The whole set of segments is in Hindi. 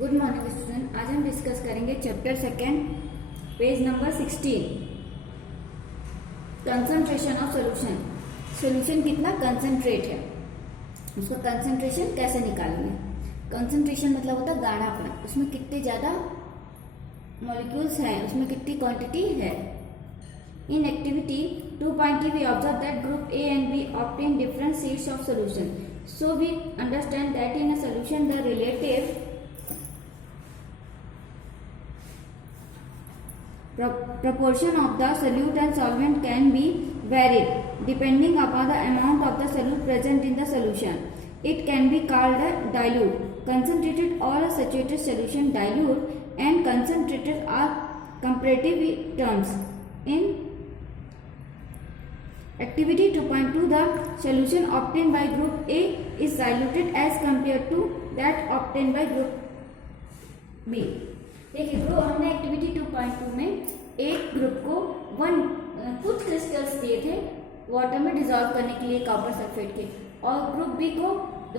Good morning student. आज हम डिस्कस करेंगे chapter second, page number 16, concentration of solution. Solution कितना कंसंट्रेट है, उसका कंसंट्रेशन कैसे निकालेंगे। कंसंट्रेशन मतलब होता है गाढ़ापन, उसमें कितने ज़्यादा मॉलिक्यूल्स हैं, उसमें कितनी क्वांटिटी है। In activity 2.2 we observe that group A and B obtain different sheets of solution. So we understand that in a solution the relative proportion of the solute and solvent can be varied depending upon the amount of the solute present in the solution. It can be called a dilute, concentrated or a saturated solution. Dilute and concentrated are comparative terms. In activity 2.2, the solution obtained by group A is diluted as compared to that obtained by group B. देखिए ब्रो, हमने एक्टिविटी 2.2 में एक ग्रुप को कुछ क्रिस्टल्स दिए थे वाटर में डिजॉल्व करने के लिए कॉपर सल्फेट के, और ग्रुप बी को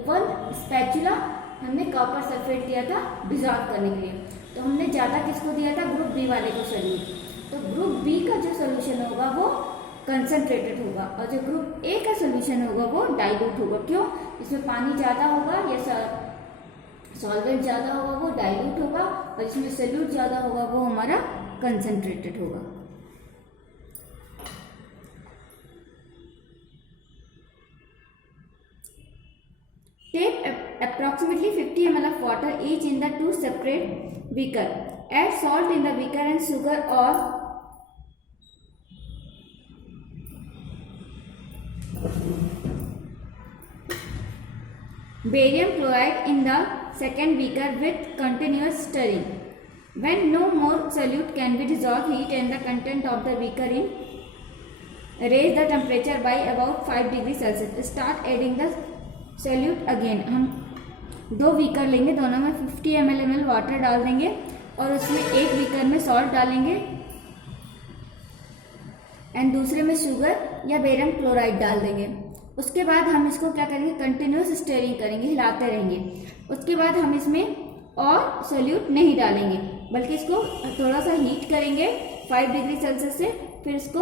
1 स्पैचुला हमने कॉपर सल्फेट दिया था डिजॉल्व करने के लिए। तो हमने ज़्यादा किसको दिया था, ग्रुप बी वाले को सोल्यूट। तो ग्रुप बी का जो सोल्यूशन होगा वो कंसंट्रेटेड होगा और जो ग्रुप ए का सोल्यूशन होगा वो डाइल्यूट होगा। क्यों? इसमें पानी ज़्यादा होगा या सॉल्वेंट ज़्यादा होगा वो डाइल्यूट होगा, और इसमें सोल्यूट ज़्यादा होगा वो हमारा कंसंट्रेटेड होगा। Take approximately 50 ml of water each in the 2 separate beaker. Add salt in the beaker and sugar or barium chloride in the second beaker with continuous stirring. When no more solute can be dissolved, heat and the content of the beaker in. Raise the temperature by about 5 degrees Celsius. Start adding the solute again. हम 2 बीकर लेंगे, दोनों में 50 ml वाटर डाल देंगे और उसमें एक बीकर में सॉल्ट डालेंगे एंड दूसरे में शुगर या बेरियम क्लोराइड डाल देंगे। उसके बाद हम इसको क्या करेंगे, कंटिन्यूस स्टीयरिंग करेंगे, हिलाते रहेंगे। उसके बाद हम इसमें और सोल्यूट नहीं डालेंगे, बल्कि इसको थोड़ा सा हीट करेंगे 5 डिग्री सेल्सियस से, फिर इसको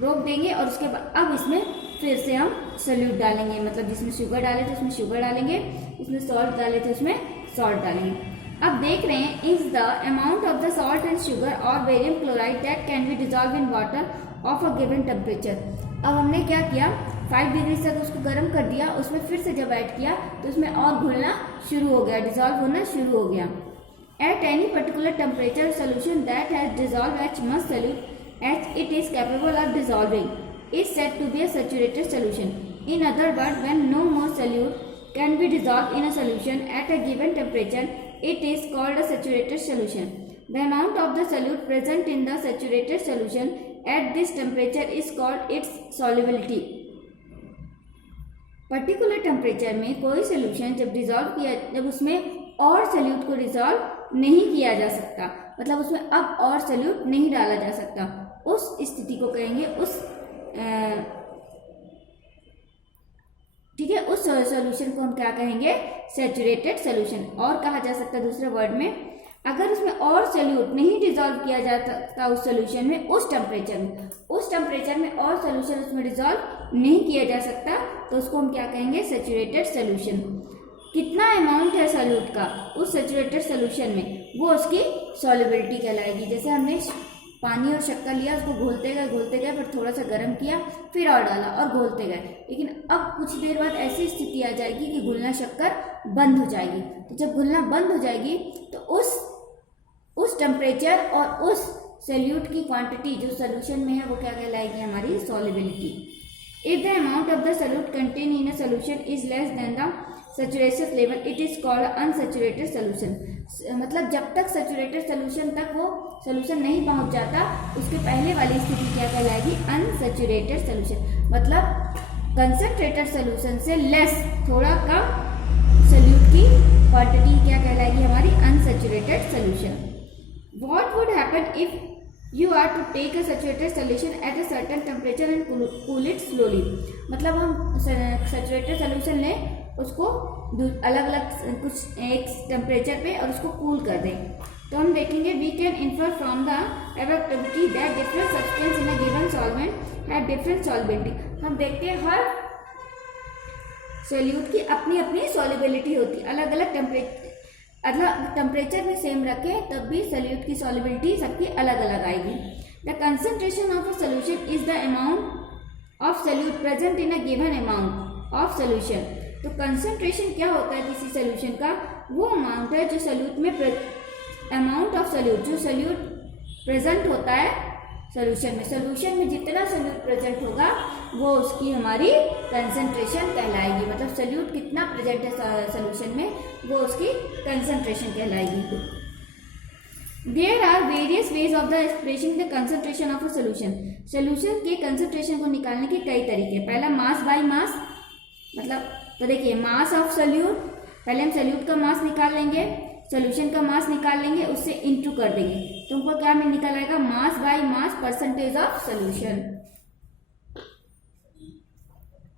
रोक देंगे और उसके बाद अब इसमें फिर से हम सोल्यूट डालेंगे। मतलब जिसमें शुगर डाले थे उसमें शुगर डालेंगे, इसमें सॉल्ट डाले थे उसमें सॉल्ट डालेंगे। अब देख रहे हैं, is the amount of the salt and sugar और barium chloride that can be dissolve in water of a given temperature. अब हमने क्या किया, 5 डिग्री तक उसको गर्म कर दिया, उसमें फिर से जब ऐड किया तो उसमें और घुलना शुरू हो गया, डिजॉल्व होना शुरू हो गया। At any particular temperature solution that has dissolve as much solute as it is capable of dissolving is said to be a saturated solution. In other word, when no more solute can be dissolve in a solution at a given temperature, it is called a saturated solution. The amount of the solute present in the saturated solution at this temperature is called its solubility. Particular temperature में कोई सोल्यूशन जब डिजॉल्व किया, जब उसमें और सोल्यूट को डिजॉल्व नहीं किया जा सकता, मतलब उसमें अब और सोल्यूट नहीं डाला जा सकता, उस स्थिति को कहेंगे ठीक है, उस सॉल्यूशन को हम क्या कहेंगे, सैचुरेटेड सॉल्यूशन। और कहा जा सकता है दूसरे वर्ड में, अगर उसमें और सोल्यूट नहीं डिजॉल्व किया जाता उस सॉल्यूशन में, उस टेम्परेचर में और सॉल्यूशन उसमें डिजॉल्व नहीं किया जा सकता, तो उसको हम क्या कहेंगे, सैचुरेटेड सॉल्यूशन। कितना अमाउंट है सोल्यूट का उस सैचुरेटेड सॉल्यूशन में, वो उसकी सॉल्युबिलिटी कहलाएगी। जैसे हमने पानी और शक्कर लिया, उसको घोलते गए, फिर थोड़ा सा गर्म किया, फिर और डाला और घोलते गए, लेकिन अब कुछ देर बाद ऐसी स्थिति आ जाएगी कि घुलना शक्कर बंद हो जाएगी। तो जब घुलना बंद हो जाएगी तो उस टेम्परेचर और उस सोल्यूट की क्वांटिटी जो सोल्यूशन में है वो क्या कहलाएगी, हमारी solubility. If the amount of the solute contain in a solution is less than the saturation level, it is called unsaturated solution. मतलब जब तक सैचुरेटेड सोल्यूशन तक वो सोल्यूशन नहीं पहुंच जाता, उसके पहले वाली स्थिति क्या कहलाएगी, अनसैचुरेटेड सोल्यूशन। मतलब कंसंट्रेटेड सोल्यूशन से लेस, थोड़ा कम सोल्यूट की क्वांटिटी क्या कहलाएगी, हमारी unsaturated solution. What would happen if you are to take a saturated solution at a certain temperature and cool it slowly। मतलब हम सैचुरेटेड सोल्यूशन लें उसको अलग अलग कुछ एक टेम्परेचर पे और उसको कूल कर दें। तो हम देखेंगे we can infer from the absorbivity that different substance in a given solvent have different solubility. हम देखते हैं हर सोल्यूट की अपनी अपनी सॉल्युबिलिटी होती है, अलग अलग टेम्परेचर भी सेम रखें तब भी सोल्यूट की सॉल्युबिलिटी सबकी अलग अलग आएगी। The concentration of a solution is the amount of solute present in a given amount of solution. तो कंसंट्रेशन क्या होता है किसी सोल्यूशन का, वो अमाउंट है जो सोल्यूट में अमाउंट ऑफ सोल्यूट जो सोल्यूट प्रेजेंट होता है सोल्यूशन में जितना सोल्यूट प्रेजेंट होगा वो उसकी हमारी कंसंट्रेशन कहलाएगी। मतलब सोल्यूट कितना प्रेजेंट है सोल्यूशन में वो उसकी कंसंट्रेशन कहलाएगी। There are various ways of the expressing the concentration of a solution. Solution के कंसंट्रेशन को निकालने के कई तरीके। पहला मास बाय मास, मतलब तो देखिए मास ऑफ सोल्यूट, पहले हम सोल्यूट का मास निकाल लेंगे, सोल्यूशन का मास निकाल लेंगे, उससे इंटू कर देंगे तो हमको क्या में निकल आएगा mass by mass percentage of solution.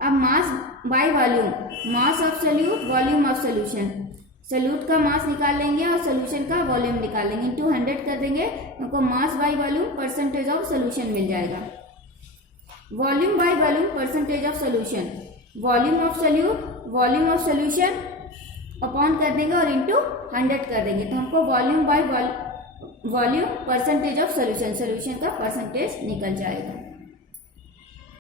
अब mass by volume, mass of solute volume of solution, solute का मास निकाल लेंगे और सोल्यूशन का वॉल्यूम निकाल लेंगे, इंटू 100 कर देंगे हमको mass by volume percentage of solution मिल जाएगा। Volume by volume percentage of solution, volume of solute volume of solution upon कर देंगे और इंटू 100 कर देंगे तो हमको volume by volume percentage of solution का परसेंटेज निकल जाएगा।